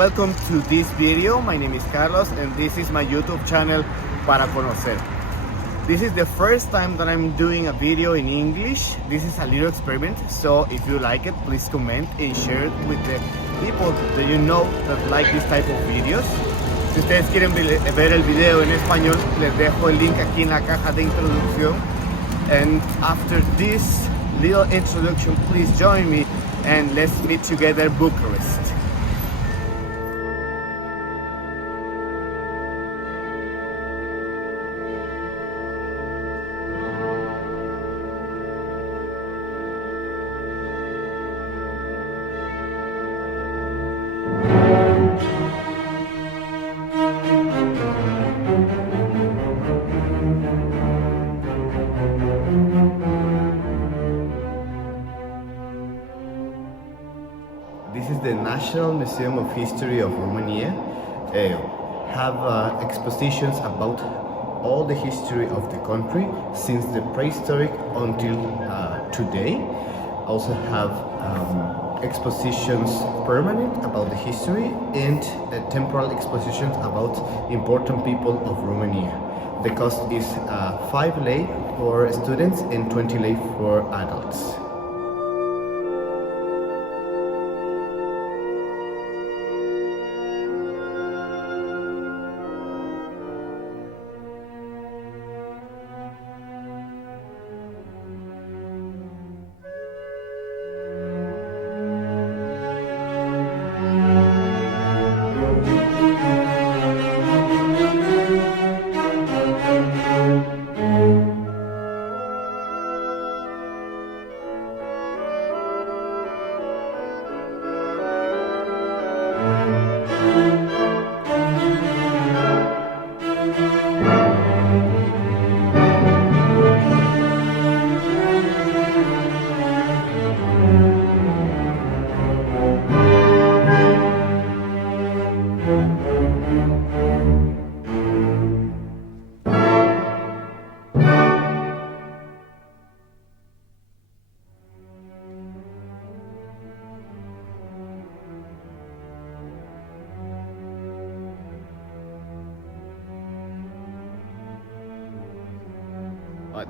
welcome to this video. My name is Carlos and this is my YouTube channel Para Conocer. This is the first time that I'm doing a video in English. This is a little experiment, so if you like it, please comment and share it with the people that you know that like this type of videos. Si ustedes quieren ver el video en español, les dejo el link aquí en la caja de introducción. And after this little introduction, please join me and let's meet together Bucharest. This is the National Museum of History of Romania. Have expositions about all the history of the country since the prehistoric until today. Also have expositions permanent about the history and temporal expositions about important people of Romania. The cost is 5 lei for students and 20 lei for adults.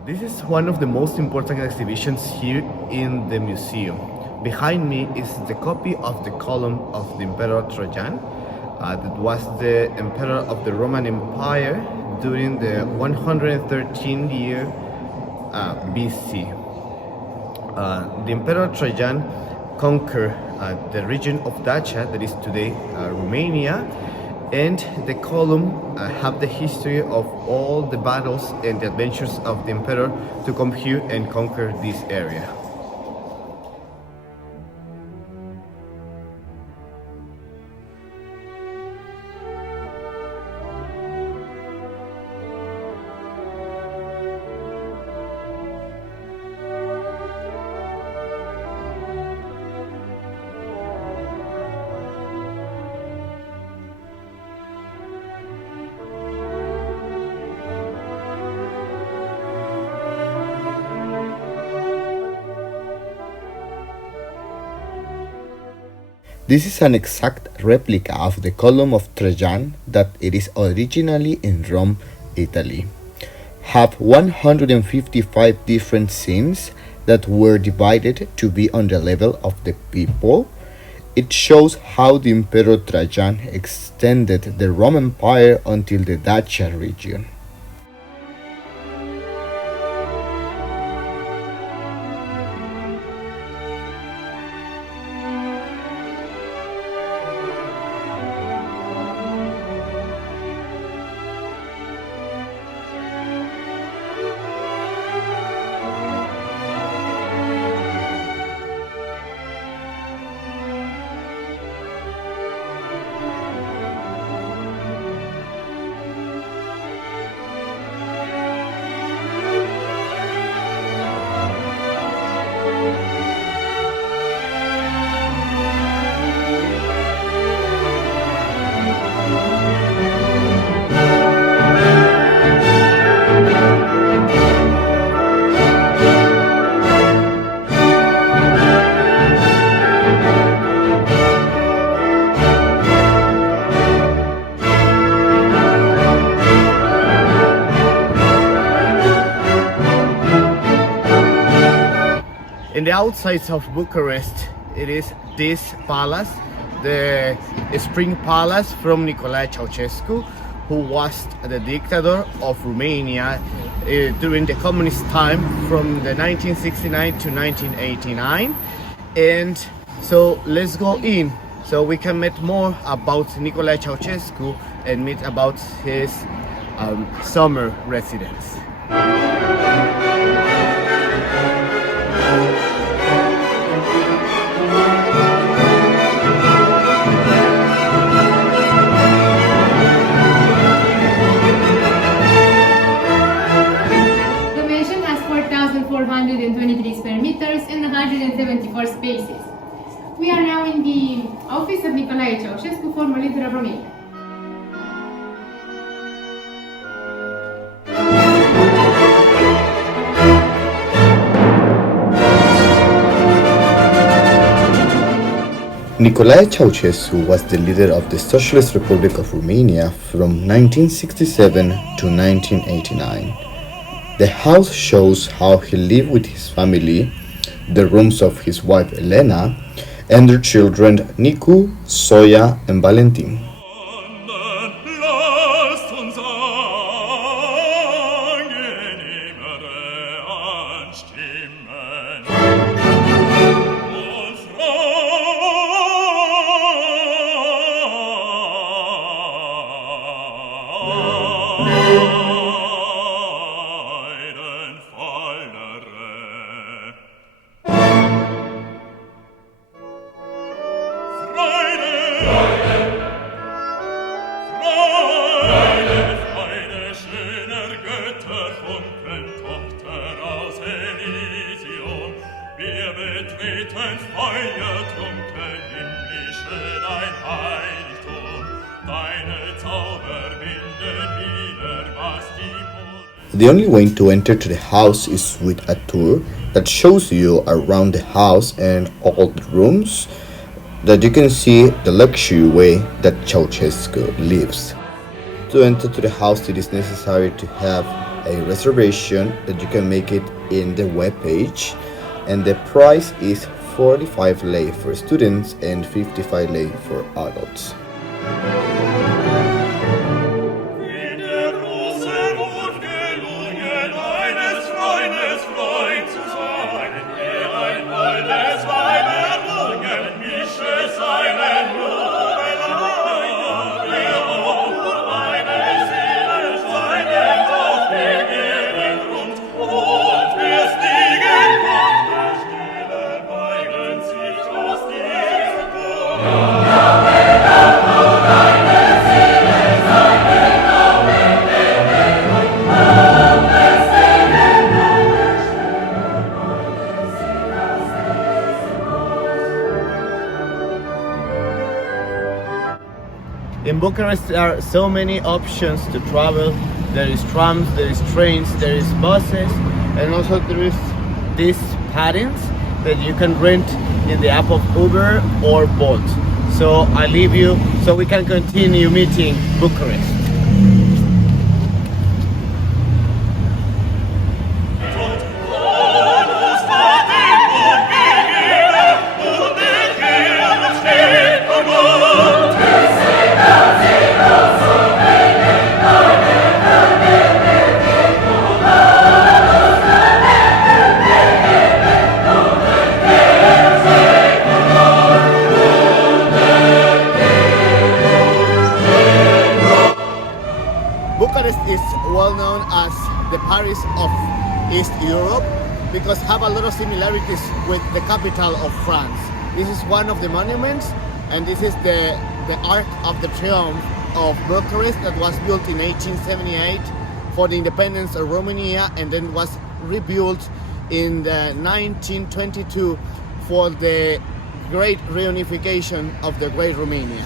This is one of the most important exhibitions here in the museum. Behind me is the copy of the column of the Emperor Trojan. That was the emperor of the Roman Empire during the 113th year BC. The Emperor Trojan conquered the region of Dacia, that is today Romania, and the column have the history of all the battles and the adventures of the emperor to come here and conquer this area. This is an exact replica of the column of Trojan that it is originally in Rome, Italy. Have 155 different scenes that were divided to be on the level of the people. It shows how the Emperor Trajan extended the Roman Empire until the Dacia region. In the outsides of Bucharest, it is this palace, the Spring Palace from Nicolae Ceausescu, who was the dictator of Romania during the communist time from the 1969 to 1989. And so let's go in so we can meet more about Nicolae Ceausescu and meet about his summer residence. The mansion has 4,423 square meters and 174 spaces. We are now in the office of Nicolae Ceausescu, former leader of Romania. Nicolae Ceausescu was the leader of the Socialist Republic of Romania from 1967 to 1989. The house shows how he lived with his family, the rooms of his wife Elena, and their children Nicu, Soia, and Valentin. The only way to enter to the house is with a tour that shows you around the house and all the rooms, that you can see the luxury way that Ceausescu lives. To enter to the house, it is necessary to have a reservation that you can make it in the web page, and the price is 45 lei for students and 55 lei for adults. In Bucharest there are so many options to travel. There is trams, there is trains, there is buses, and also there is these patents that you can rent in the app of Uber or Bolt. So I leave you so we can continue meeting Bucharest. Bucharest is well known as the Paris of East Europe because have a lot of similarities with the capital of France. This is one of the monuments, and this is the Arc of the Triumph of Bucharest that was built in 1878 for the independence of Romania, and then was rebuilt in the 1922 for the great reunification of the Great Romania.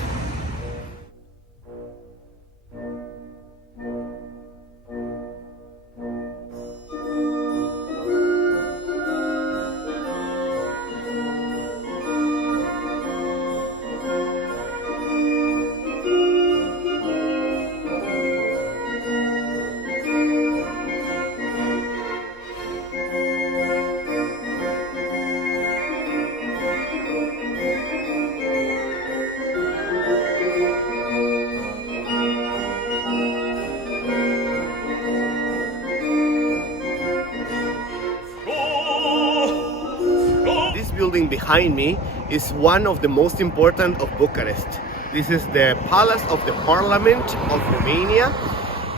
building behind me is one of the most important of Bucharest. This is the Palace of the Parliament of Romania,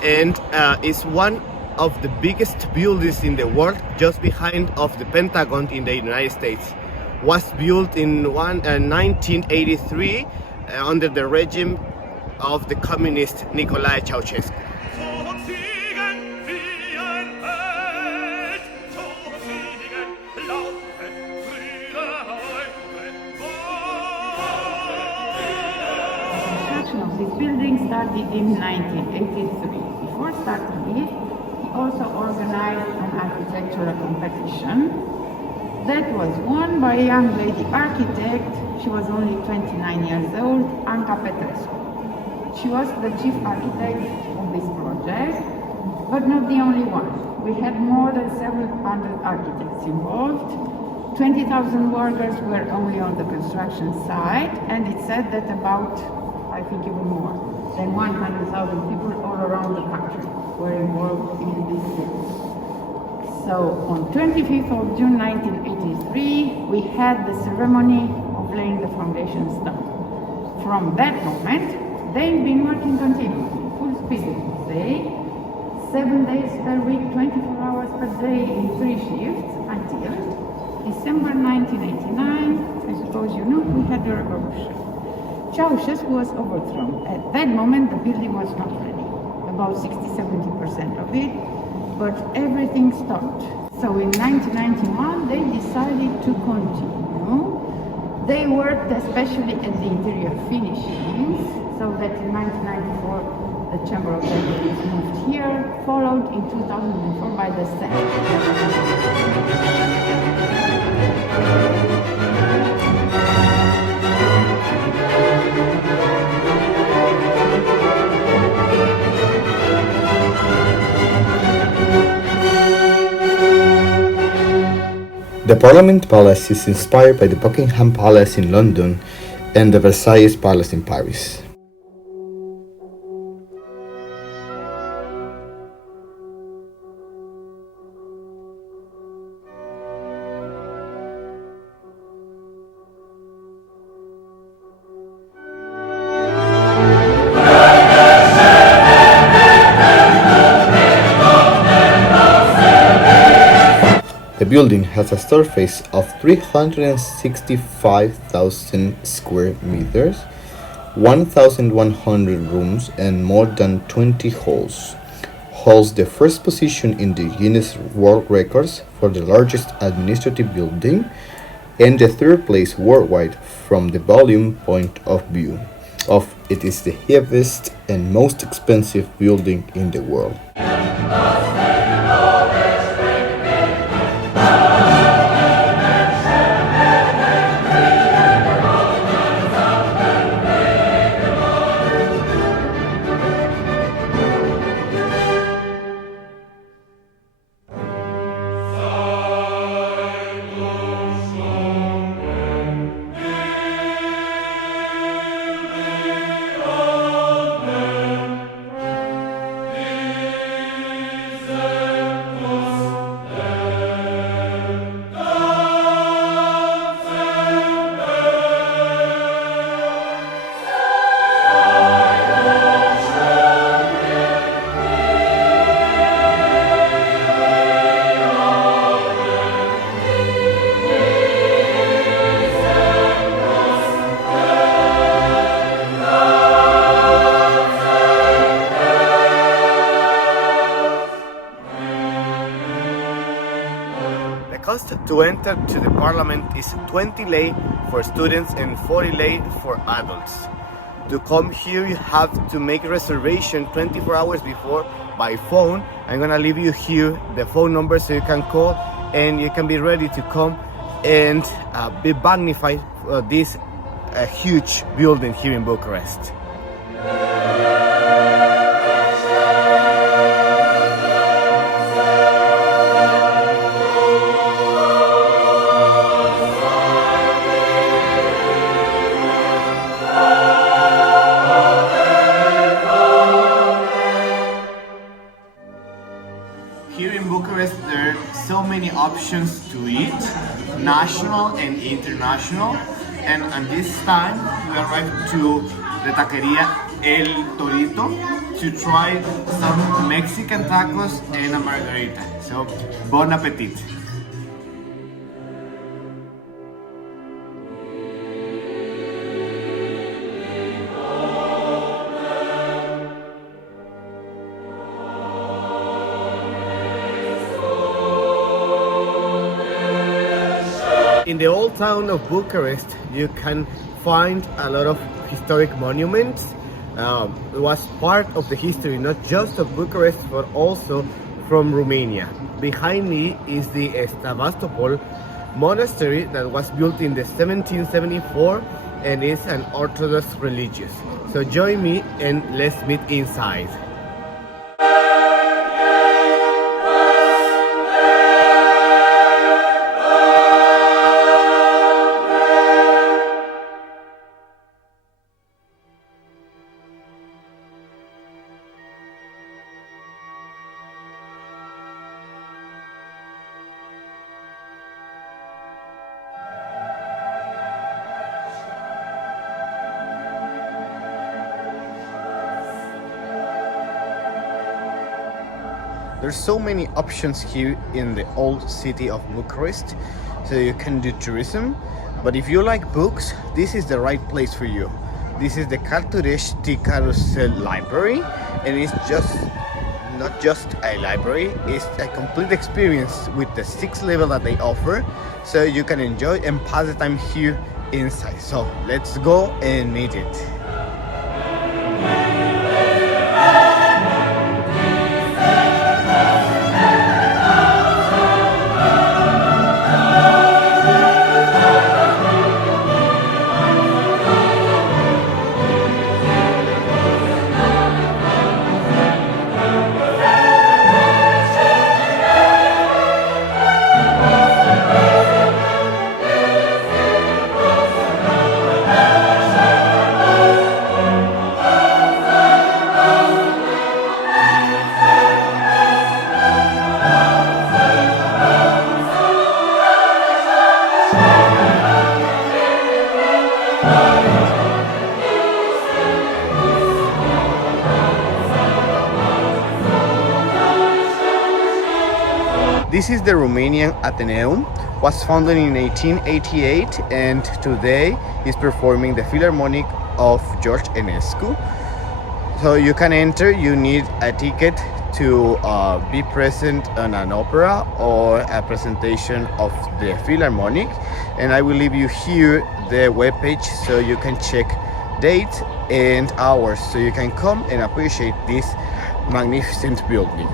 and is one of the biggest buildings in the world, just behind of the Pentagon in the United States. Was built in 1983 under the regime of the communist Nicolae Ceausescu. This building started in 1983. Before starting it, he also organized an architectural competition that was won by a young lady architect. She was only 29 years old, Anca Petrescu. She was the chief architect of this project, but not the only one. We had more than 700 architects involved. 20,000 workers were only on the construction site, and it said that about, I think even more, than 100,000 people all around the country were involved in this business. So on 25th of June 1983, we had the ceremony of laying the foundation stone. From that moment, they've been working continuously, full speed, we would say, 7 days per week, 24 hours per day in 3 shifts until December 1989. I suppose you know, we had the revolution. Ceausescu was overthrown. At that moment, the building was not ready, about 60-70% of it, but everything stopped. So in 1991, they decided to continue. They worked especially at the interior finishings, so that in 1994, the Chamber of Deputies moved here, followed in 2004 by the Senate. The Parliament Palace is inspired by the Buckingham Palace in London and the Versailles Palace in Paris. The building has a surface of 365,000 square meters, 1,100 rooms, and more than 20 halls. Holds the first position in the Guinness World Records for the largest administrative building and the third place worldwide from the volume point of view. It is the heaviest and most expensive building in the world. The cost to enter to the parliament is 20 lei for students and 40 lei for adults. To come here, you have to make a reservation 24 hours before by phone. I'm gonna leave you here the phone number so you can call and you can be ready to come and be magnified for this huge building here in Bucharest. Here in Bucharest, there are so many options to eat, national and international. And at this time, we arrived to the taqueria El Torito to try some Mexican tacos and a margarita. So, bon appetit! In the old town of Bucharest, you can find a lot of historic monuments. It was part of the history, not just of Bucharest, but also from Romania. Behind me is the Sebastopol monastery that was built in the 1774 and is an Orthodox religious. So join me and let's meet inside. There's so many options here in the old city of Bucharest, so you can do tourism. But if you like books, this is the right place for you. This is the turistic library, and it's not just a library, it's a complete experience with the 6 level that they offer, so you can enjoy and pass the time here inside. So let's go and meet it. This is the Romanian Athenaeum, was founded in 1888 and today is performing the Philharmonic of George Enescu. So you can enter, you need a ticket to be present on an opera or a presentation of the Philharmonic, and I will leave you here the webpage so you can check dates and hours so you can come and appreciate this magnificent building.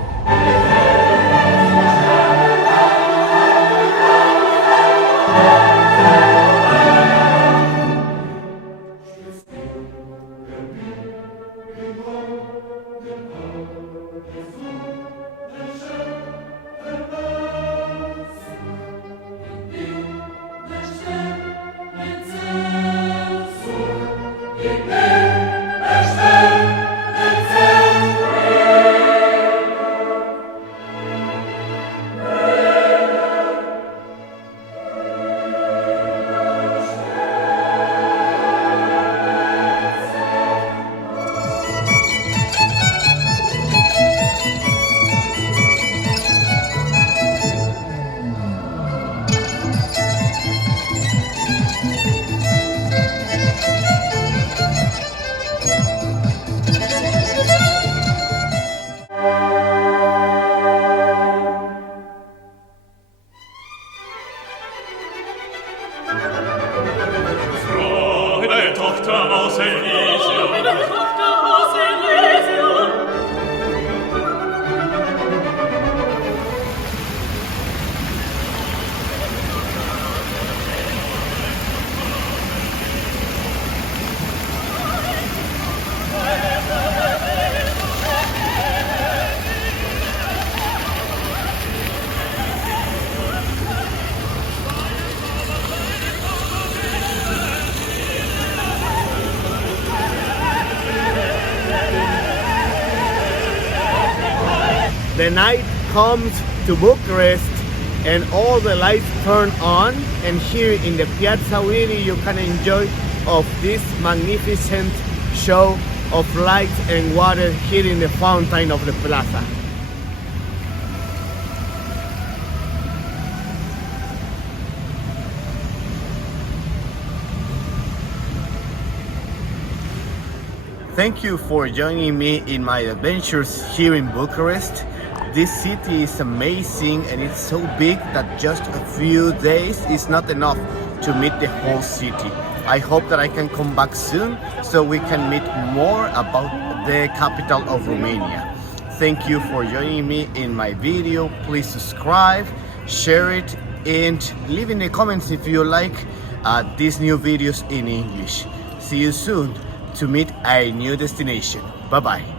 The night comes to Bucharest and all the lights turn on, and here in the Piazza Wiri you can enjoy of this magnificent show of lights and water here in the fountain of the plaza. Thank you for joining me in my adventures here in Bucharest. This city is amazing and it's so big that just a few days is not enough to meet the whole city. I hope that I can come back soon so we can meet more about the capital of Romania. Thank you for joining me in my video. Please subscribe, share it, and leave in the comments if you like these new videos in English. See you soon to meet a new destination. Bye bye.